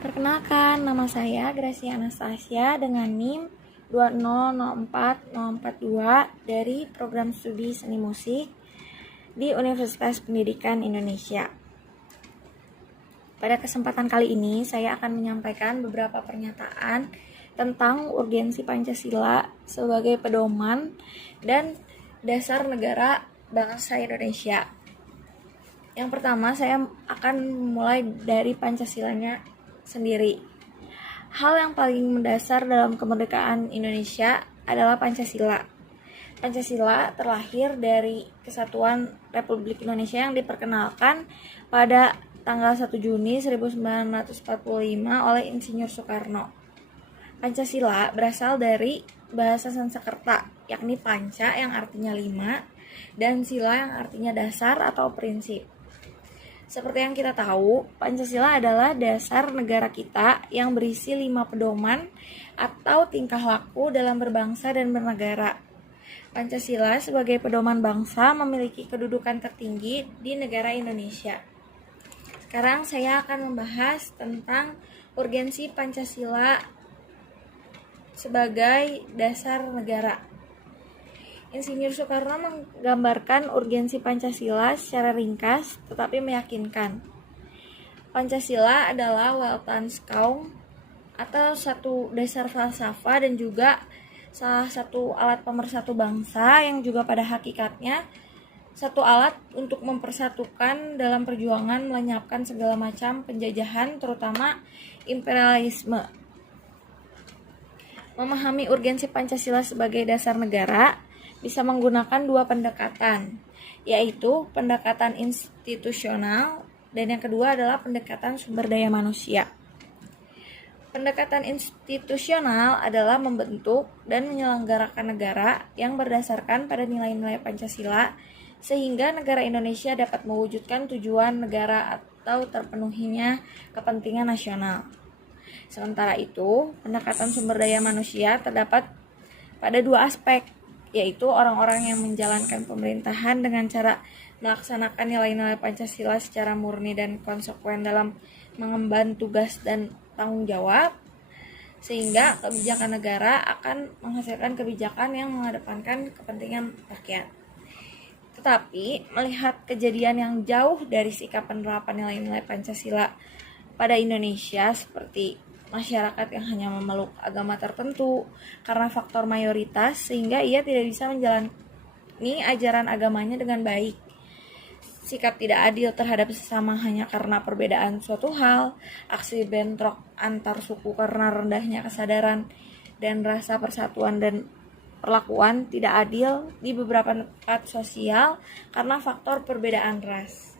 Perkenalkan, nama saya Gracia Anastasia dengan NIM 2004042 dari Program Studi Seni Musik di Universitas Pendidikan Indonesia. Pada kesempatan kali ini, saya akan menyampaikan beberapa pernyataan tentang urgensi Pancasila sebagai pedoman dan dasar negara bangsa Indonesia. Yang pertama, saya akan mulai dari Pancasilanya sendiri. Hal yang paling mendasar dalam kemerdekaan Indonesia adalah Pancasila. Pancasila terlahir dari Kesatuan Republik Indonesia yang diperkenalkan pada tanggal 1 Juni 1945 oleh Insinyur Soekarno. Pancasila berasal dari bahasa Sanskerta, yakni panca yang artinya 5 dan sila yang artinya dasar atau prinsip. Seperti yang kita tahu, Pancasila adalah dasar negara kita yang berisi 5 pedoman atau tingkah laku dalam berbangsa dan bernegara. Pancasila sebagai pedoman bangsa memiliki kedudukan tertinggi di negara Indonesia. Sekarang saya akan membahas tentang urgensi Pancasila sebagai dasar negara. Insinyur Soekarno menggambarkan urgensi Pancasila secara ringkas tetapi meyakinkan. Pancasila adalah Weltanschauung atau satu dasar falsafah dan juga salah satu alat pemersatu bangsa yang juga pada hakikatnya satu alat untuk mempersatukan dalam perjuangan melenyapkan segala macam penjajahan terutama imperialisme. Memahami urgensi Pancasila sebagai dasar negara bisa menggunakan 2 pendekatan, yaitu pendekatan institusional dan yang kedua adalah pendekatan sumber daya manusia. Pendekatan institusional adalah membentuk dan menyelenggarakan negara yang berdasarkan pada nilai-nilai Pancasila sehingga negara Indonesia dapat mewujudkan tujuan negara atau terpenuhinya kepentingan nasional. Sementara itu, pendekatan sumber daya manusia terdapat pada 2 aspek, yaitu orang-orang yang menjalankan pemerintahan dengan cara melaksanakan nilai-nilai Pancasila secara murni dan konsekuen dalam mengemban tugas dan tanggung jawab, sehingga kebijakan negara akan menghasilkan kebijakan yang mengedepankan kepentingan rakyat. Tetapi, melihat kejadian yang jauh dari sikap penerapan nilai-nilai Pancasila pada Indonesia seperti masyarakat yang hanya memeluk agama tertentu karena faktor mayoritas sehingga ia tidak bisa menjalani ajaran agamanya dengan baik. Sikap tidak adil terhadap sesama hanya karena perbedaan suatu hal, aksi bentrok antar suku karena rendahnya kesadaran dan rasa persatuan dan perlakuan tidak adil di beberapa tempat sosial karena faktor perbedaan ras.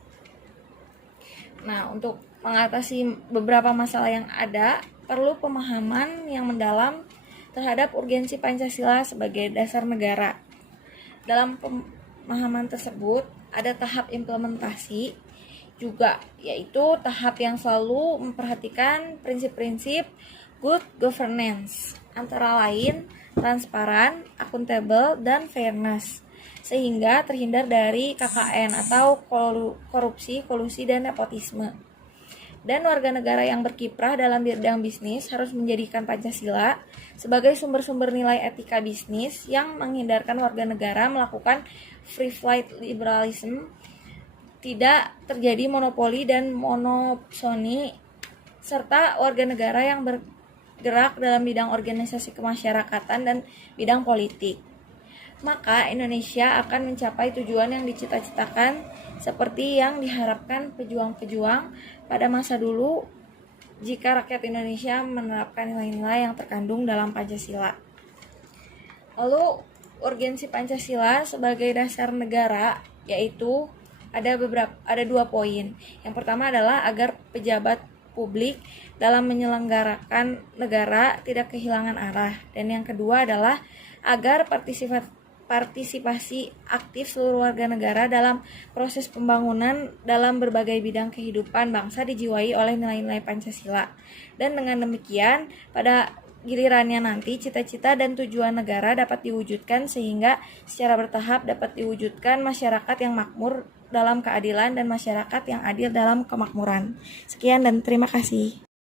Nah, untuk mengatasi beberapa masalah yang ada, perlu pemahaman yang mendalam terhadap urgensi Pancasila sebagai dasar negara. Dalam pemahaman tersebut, ada tahap implementasi juga, yaitu tahap yang selalu memperhatikan prinsip-prinsip good governance, antara lain transparan, akuntabel, dan fairness, sehingga terhindar dari KKN atau korupsi, kolusi, dan nepotisme. Dan warga negara yang berkiprah dalam bidang bisnis harus menjadikan Pancasila sebagai sumber-sumber nilai etika bisnis yang menghindarkan warga negara melakukan free flight liberalism, tidak terjadi monopoli dan monopsoni, serta warga negara yang bergerak dalam bidang organisasi kemasyarakatan dan bidang politik. Maka Indonesia akan mencapai tujuan yang dicita-citakan seperti yang diharapkan pejuang-pejuang pada masa dulu jika rakyat Indonesia menerapkan nilai-nilai yang terkandung dalam Pancasila. Lalu urgensi Pancasila sebagai dasar negara yaitu ada 2 poin. Yang pertama adalah agar pejabat publik dalam menyelenggarakan negara tidak kehilangan arah, dan yang kedua adalah agar partisipasi aktif seluruh warga negara dalam proses pembangunan dalam berbagai bidang kehidupan bangsa dijiwai oleh nilai-nilai Pancasila. Dan dengan demikian, pada gilirannya nanti cita-cita dan tujuan negara dapat diwujudkan sehingga secara bertahap dapat diwujudkan masyarakat yang makmur dalam keadilan dan masyarakat yang adil dalam kemakmuran. Sekian dan terima kasih.